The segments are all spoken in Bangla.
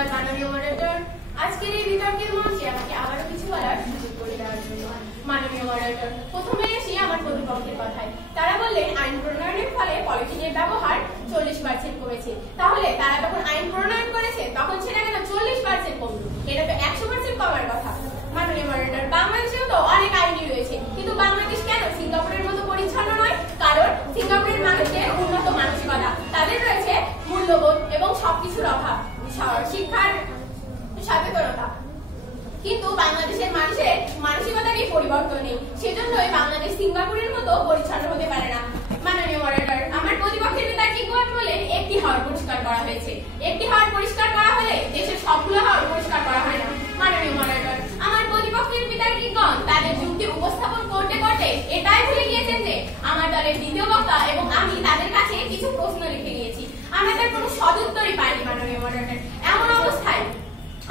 ধন্যবাদ মাননীয় মডারেটর। আজকের এই বিতর্কের মঞ্চে আমাকে আবারও কিছু বলার সুযোগ করে দেওয়ার জন্য। মাননীয় মডারেটর, প্রথমে এসে আমার প্রতিপক্ষের কথায়। তারা বললেন আইন প্রণয়নের ফলে পলিথিনের ব্যবহার 40% কমেছে। তাহলে তারা যখন আইন প্রণয়ন করেছে তখন সেটা কেন 40% কমলো? এটা তো 100% কমার কথা। মাননীয় মডারেটর, বাংলাদেশেও তো অনেক আইনই রয়েছে, কিন্তু বাংলাদেশ কেন সিঙ্গাপুরের মতো পরিচ্ছন্ন নয়? কারণ সিঙ্গাপুরের মানুষের উন্নত মানসিকতা, তাদের রয়েছে মূল্যবোধ এবং সবকিছুর অভাব, শিক্ষার সচেতনতা, কিন্তু বাংলাদেশের মানুষের মানসিকতারই পরিবর্তন নেই। সেজন্যই বাংলাদেশ সিঙ্গাপুরের মতো পরিচ্ছন্ন হতে পারে না। মাননীয় মডারেটর, আমার প্রতিপক্ষের নেতা কিংবদ বলেন একটি হাওর পরিষ্কার করা হয়েছে। একটি হাওর পরিষ্কার করা হলে দেশের সবগুলো হাওর পরিষ্কার করা হয় না। মাননীয় মডারেটর, আমার প্রতিপক্ষের বিতর্কিকগণ তাদের যুক্তি উপস্থাপন করতে করতে এটাই ভুলে গিয়েছেন যে আমার দলের দ্বিতীয় বক্তা এবং আমি তাদের কাছে কিছু প্রশ্ন লিখে নিয়েছি। আমরা তার কোনো সদুত্তরই পাইনি। মাননীয় মডারেটর, এমন অবস্থায়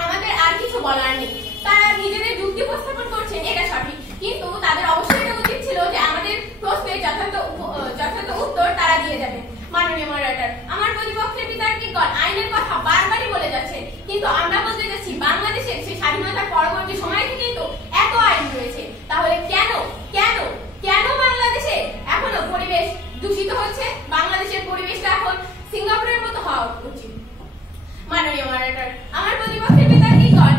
আমাদের আর কিছু বলার নেই। তারা নিজেদের যুক্তি উপস্থাপন করছেন, এটা সঠিক, কিন্তু তাদের অবশ্যই এটা উচিত ছিল যে আমাদের প্রশ্নের যথাযথ উত্তর তারা দিয়ে যাবেন। মাননীয় মডারেটর, আমার প্রতিপক্ষের বিতর্কিকগণ আইনের কথা বারবারই বলে যাচ্ছেন, কিন্তু আমরা বলতে যাচ্ছি বাংলাদেশের সেই স্বাধীনতার পরবর্তী সময় থেকেই তো এত আইন রয়েছে। তাহলে কেন কেন কেন বাংলাদেশে এখনো পরিবেশ দূষিত হচ্ছে? বাংলাদেশের পরিবেশটা এখন সিঙ্গাপুরের মতো হওয়া উচিত। মাননীয় মডারেটর, আমার প্রতিপক্ষের বিতর্কিকগণ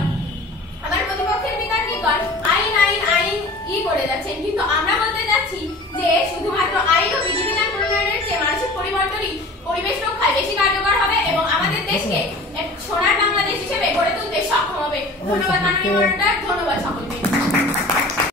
আইন আইন আইন করে যাচ্ছেন, কিন্তু আমরা বলতে যাচ্ছি যে শুধুমাত্র আইন ও বিধিবিধান প্রণয়নের চেয়ে মানসিক পরিবর্তনই পরিবেশ রক্ষায় বেশি কার্যকর হবে এবং আমাদের দেশকে এক সোনার বাংলাদেশ হিসেবে গড়ে তুলতে সক্ষম হবে। ধন্যবাদ মাননীয় মডারেটর, ধন্যবাদ সকলকে।